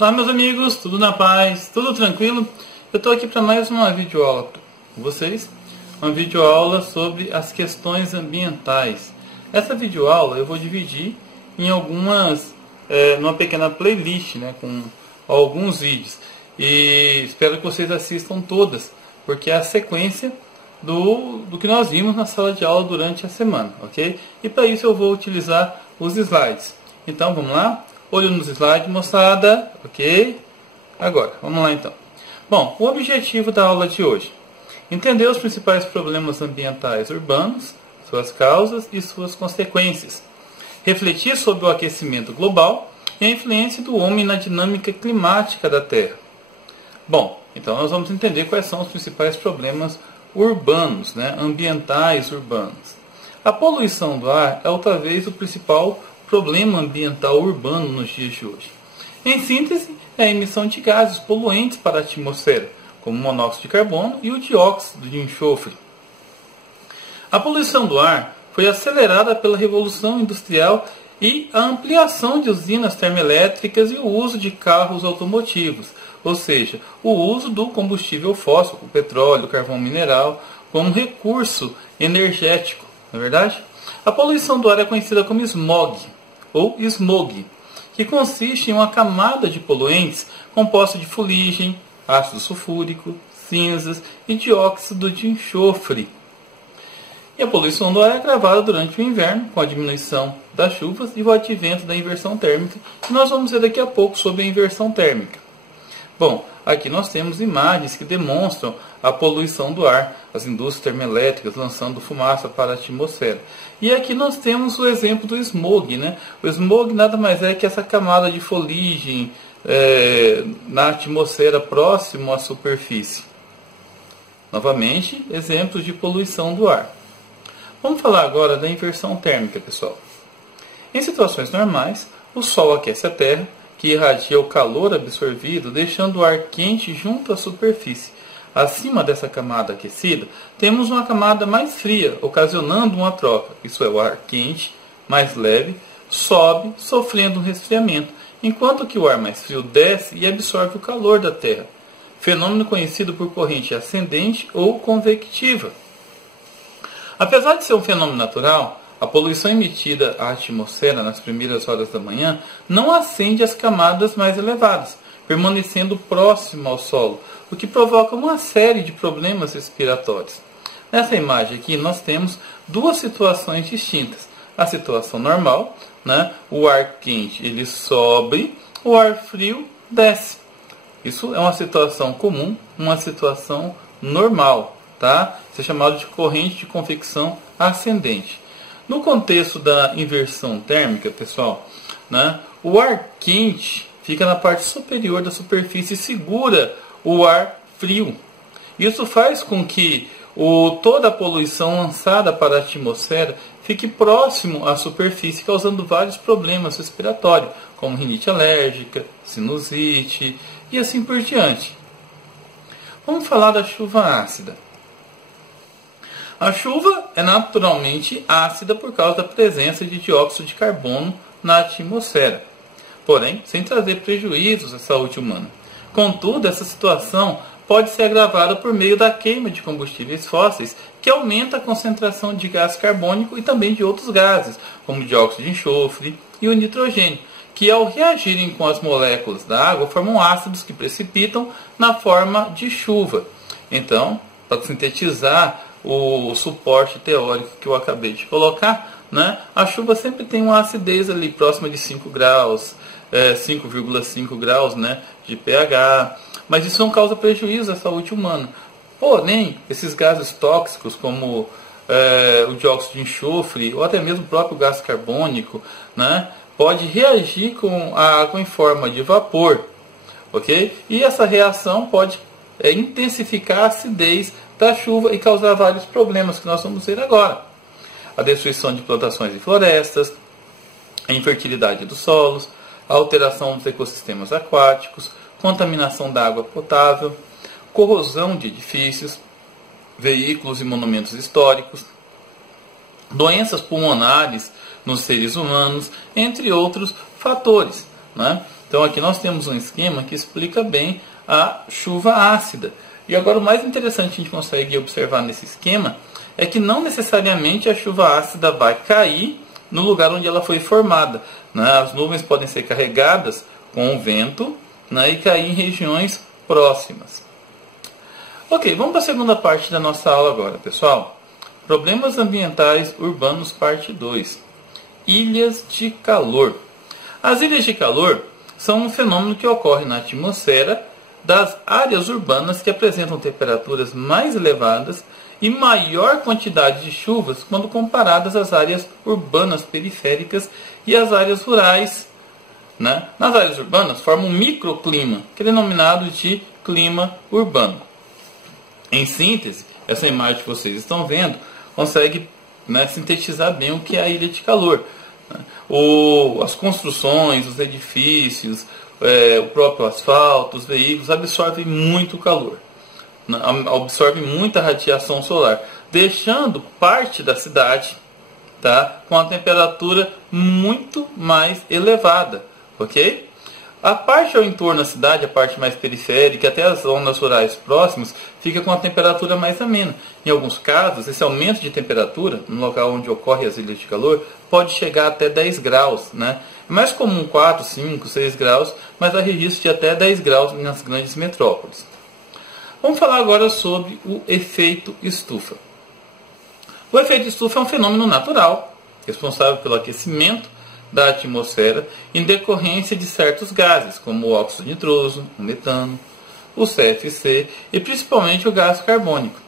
Olá meus amigos, tudo na paz, tudo tranquilo? Eu estou aqui para mais uma videoaula com vocês, uma videoaula sobre as questões ambientais. Essa videoaula eu vou dividir em numa pequena playlist, né, com alguns vídeos, e espero que vocês assistam todas, porque é a sequência do que nós vimos na sala de aula durante a semana, ok? E para isso eu vou utilizar os slides. Então vamos lá? Olho nos slides, moçada, ok? Agora, vamos lá então. Bom, o objetivo da aula de hoje: entender os principais problemas ambientais urbanos, suas causas e suas consequências. Refletir sobre o aquecimento global e a influência do homem na dinâmica climática da Terra. Bom, então nós vamos entender quais são os principais problemas urbanos, né, ambientais urbanos. A poluição do ar é talvez o principal problema ambiental urbano nos dias de hoje. Em síntese, é a emissão de gases poluentes para a atmosfera, como o monóxido de carbono e o dióxido de enxofre. A poluição do ar foi acelerada pela Revolução Industrial e a ampliação de usinas termoelétricas e o uso de carros automotivos, ou seja, o uso do combustível fóssil, o petróleo, o carvão mineral, como recurso energético, não é verdade? A poluição do ar é conhecida como smog, ou smog, que consiste em uma camada de poluentes composta de fuligem, ácido sulfúrico, cinzas e dióxido de enxofre. E a poluição do ar é agravada durante o inverno, com a diminuição das chuvas e o advento da inversão térmica, que nós vamos ver daqui a pouco sobre a inversão térmica. Bom, aqui nós temos imagens que demonstram a poluição do ar, as indústrias termoelétricas lançando fumaça para a atmosfera. E aqui nós temos o exemplo do smog, né? O smog nada mais é que essa camada de fuligem na atmosfera próximo à superfície. Novamente, exemplos de poluição do ar. Vamos falar agora da inversão térmica, pessoal. Em situações normais, o Sol aquece a Terra, que irradia o calor absorvido, deixando o ar quente junto à superfície. Acima dessa camada aquecida, temos uma camada mais fria, ocasionando uma troca. Isso é, o ar quente, mais leve, sobe, sofrendo um resfriamento, enquanto que o ar mais frio desce e absorve o calor da Terra. Fenômeno conhecido por corrente ascendente ou convectiva. Apesar de ser um fenômeno natural, a poluição emitida à atmosfera nas primeiras horas da manhã não acende as camadas mais elevadas, permanecendo próximo ao solo, o que provoca uma série de problemas respiratórios. Nessa imagem aqui nós temos duas situações distintas. A situação normal, né? O ar quente ele sobe, o ar frio desce. Isso é uma situação comum, uma situação normal, tá? Isso é chamado de corrente de convecção ascendente. No contexto da inversão térmica, pessoal, né, o ar quente fica na parte superior da superfície e segura o ar frio. Isso faz com que toda a poluição lançada para a atmosfera fique próximo à superfície, causando vários problemas respiratórios, como rinite alérgica, sinusite e assim por diante. Vamos falar da chuva ácida. A chuva é naturalmente ácida por causa da presença de dióxido de carbono na atmosfera, porém sem trazer prejuízos à saúde humana. Contudo, essa situação pode ser agravada por meio da queima de combustíveis fósseis, que aumenta a concentração de gás carbônico e também de outros gases, como o dióxido de enxofre e o nitrogênio, que ao reagirem com as moléculas da água formam ácidos que precipitam na forma de chuva. Então, para sintetizar o suporte teórico que eu acabei de colocar, né, a chuva sempre tem uma acidez ali próxima de 5 graus, 5,5 graus, né, de pH, mas isso não causa prejuízo à saúde humana. Porém, esses gases tóxicos como o dióxido de enxofre ou até mesmo o próprio gás carbônico, né, pode reagir com a água em forma de vapor, ok? E essa reação pode intensificar a acidez da chuva e causar vários problemas que nós vamos ver agora. A destruição de plantações e florestas, a infertilidade dos solos, a alteração dos ecossistemas aquáticos, contaminação da água potável, corrosão de edifícios, veículos e monumentos históricos, doenças pulmonares nos seres humanos, entre outros fatores, né? Então aqui nós temos um esquema que explica bem a chuva ácida. E agora o mais interessante que a gente consegue observar nesse esquema é que não necessariamente a chuva ácida vai cair no lugar onde ela foi formada, né? As nuvens podem ser carregadas com o vento, né, e cair em regiões próximas. Ok, vamos para a segunda parte da nossa aula agora, pessoal. Problemas ambientais urbanos, parte 2. Ilhas de calor. As ilhas de calor são um fenômeno que ocorre na atmosfera das áreas urbanas que apresentam temperaturas mais elevadas e maior quantidade de chuvas quando comparadas às áreas urbanas periféricas e às áreas rurais, né? Nas áreas urbanas forma um microclima, que é denominado de clima urbano. Em síntese, essa imagem que vocês estão vendo consegue, né, sintetizar bem o que é a ilha de calor. As construções, os edifícios, o próprio asfalto, os veículos absorvem muito calor, né, absorvem muita radiação solar, deixando parte da cidade, tá, com a temperatura muito mais elevada, ok? A parte ao entorno da cidade, a parte mais periférica, até as zonas rurais próximas, fica com a temperatura mais amena. Em alguns casos, esse aumento de temperatura, no local onde ocorre as ilhas de calor, pode chegar até 10 graus. Né? É mais comum 4, 5, 6 graus, mas há registro de até 10 graus nas grandes metrópoles. Vamos falar agora sobre o efeito estufa. O efeito estufa é um fenômeno natural, responsável pelo aquecimento da atmosfera em decorrência de certos gases, como o óxido nitroso, o metano, o CFC e principalmente o gás carbônico.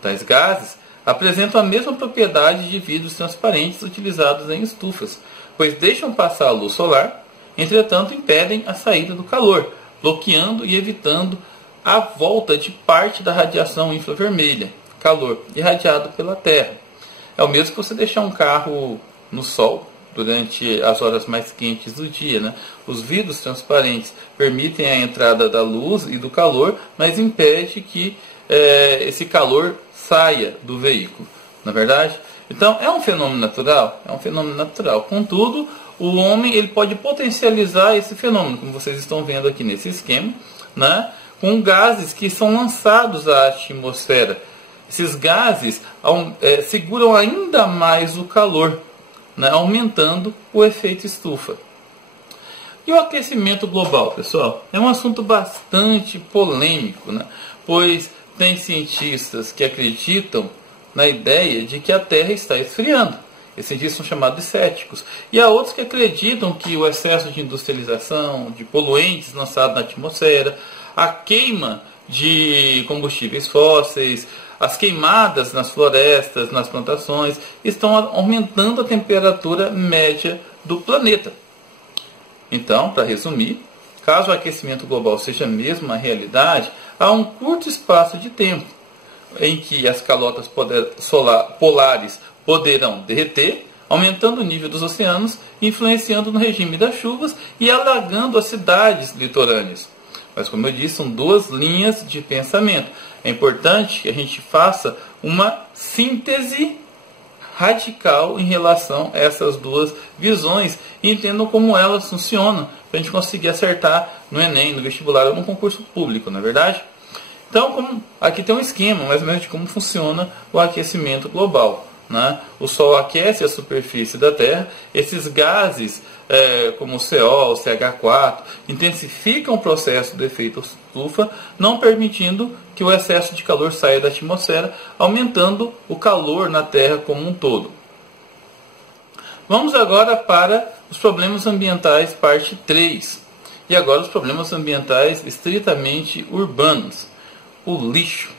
Tais gases apresentam a mesma propriedade de vidros transparentes utilizados em estufas, pois deixam passar a luz solar, entretanto impedem a saída do calor, bloqueando e evitando a volta de parte da radiação infravermelha, calor irradiado pela Terra. É o mesmo que você deixar um carro no sol durante as horas mais quentes do dia, né? Os vidros transparentes permitem a entrada da luz e do calor, mas impede que esse calor saia do veículo, na verdade? Então, é um fenômeno natural? É um fenômeno natural. Contudo, o homem ele pode potencializar esse fenômeno, como vocês estão vendo aqui nesse esquema, né? Com gases que são lançados à atmosfera. Esses gases seguram ainda mais o calor, né, aumentando o efeito estufa. E o aquecimento global, pessoal? É um assunto bastante polêmico, né, pois tem cientistas que acreditam na ideia de que a Terra está esfriando. Esses cientistas são chamados de céticos. E há outros que acreditam que o excesso de industrialização, de poluentes lançados na atmosfera, a queima de combustíveis fósseis, as queimadas nas florestas, nas plantações, estão aumentando a temperatura média do planeta. Então, para resumir, caso o aquecimento global seja mesmo uma realidade, há um curto espaço de tempo em que as calotas polares poderão derreter, aumentando o nível dos oceanos, influenciando no regime das chuvas e alagando as cidades litorâneas. Mas, como eu disse, são duas linhas de pensamento. É importante que a gente faça uma síntese radical em relação a essas duas visões e entendam como elas funcionam para a gente conseguir acertar no Enem, no vestibular ou no concurso público, não é verdade? Então, aqui tem um esquema mais ou menos de como funciona o aquecimento global, né? O Sol aquece a superfície da Terra, esses gases como o CO, o CH4, intensificam o processo do efeito estufa, não permitindo que o excesso de calor saia da atmosfera, aumentando o calor na Terra como um todo. Vamos agora para os problemas ambientais, parte 3. E agora os problemas ambientais estritamente urbanos. O lixo.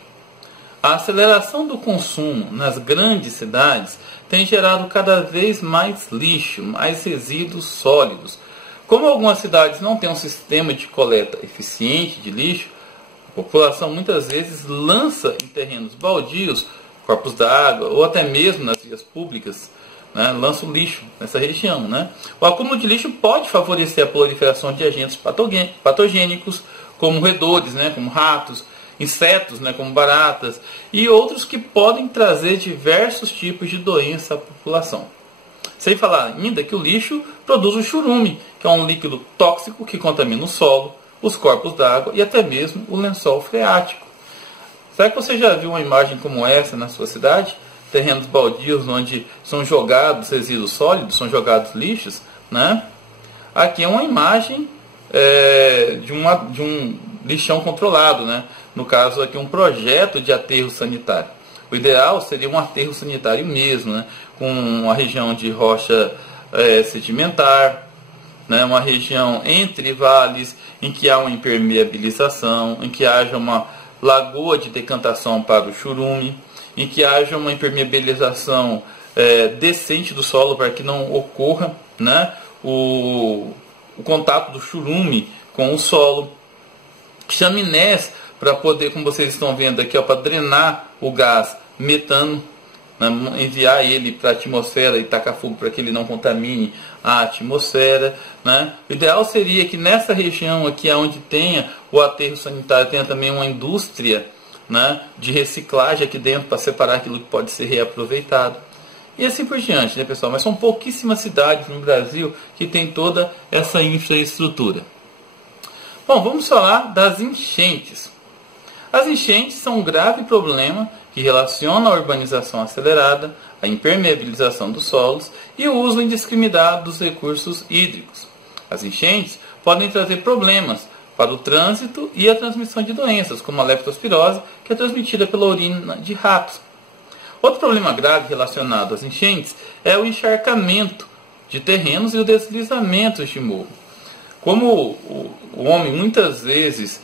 A aceleração do consumo nas grandes cidades tem gerado cada vez mais lixo, mais resíduos sólidos. Como algumas cidades não têm um sistema de coleta eficiente de lixo, a população muitas vezes lança em terrenos baldios, corpos d'água ou até mesmo nas vias públicas, né, lança o lixo nessa região. Né? O acúmulo de lixo pode favorecer a proliferação de agentes patogênicos, como roedores, né, como ratos, insetos, né, como baratas, e outros que podem trazer diversos tipos de doença à população. Sem falar ainda que o lixo produz o churume, que é um líquido tóxico que contamina o solo, os corpos d'água e até mesmo o lençol freático. Será que você já viu uma imagem como essa na sua cidade? Terrenos baldios onde são jogados resíduos sólidos, são jogados lixos, né? Aqui é uma imagem de um lixão controlado, né? No caso aqui um projeto de aterro sanitário. O ideal seria um aterro sanitário mesmo, né? Com uma região de rocha sedimentar, né? Uma região entre vales em que há uma impermeabilização, em que haja uma lagoa de decantação para o churume, em que haja uma impermeabilização decente do solo para que não ocorra, né, o contato do churume com o solo, chaminés para poder, como vocês estão vendo aqui, para drenar o gás metano, né, enviar ele para a atmosfera e tacar fogo para que ele não contamine a atmosfera, né? O ideal seria que nessa região aqui, onde tenha o aterro sanitário, tenha também uma indústria, né, de reciclagem aqui dentro para separar aquilo que pode ser reaproveitado. E assim por diante, né, pessoal? Mas são pouquíssimas cidades no Brasil que tem toda essa infraestrutura. Bom, vamos falar das enchentes. As enchentes são um grave problema que relaciona a urbanização acelerada, a impermeabilização dos solos e o uso indiscriminado dos recursos hídricos. As enchentes podem trazer problemas para o trânsito e a transmissão de doenças, como a leptospirose, que é transmitida pela urina de ratos. Outro problema grave relacionado às enchentes é o encharcamento de terrenos e o deslizamento de morro. Como o homem muitas vezes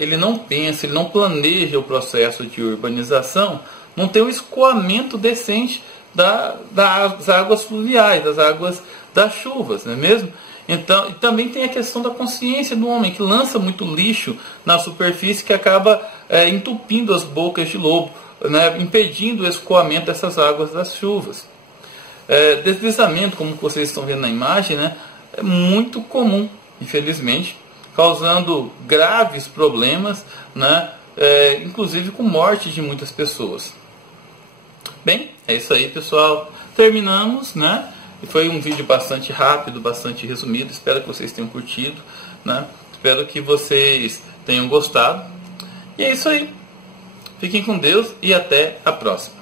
ele não pensa, ele não planeja o processo de urbanização, não tem um escoamento decente das águas fluviais, das águas das chuvas, não é mesmo? Então, e também tem a questão da consciência do homem, que lança muito lixo na superfície, que acaba entupindo as bocas de lobo, né, impedindo o escoamento dessas águas das chuvas. Deslizamento, como vocês estão vendo na imagem, né, é muito comum, infelizmente, causando graves problemas, né, inclusive com morte de muitas pessoas. Bem, é isso aí, pessoal. Terminamos, né? E foi um vídeo bastante rápido, bastante resumido. Espero que vocês tenham curtido, né? Espero que vocês tenham gostado. E é isso aí. Fiquem com Deus e até a próxima.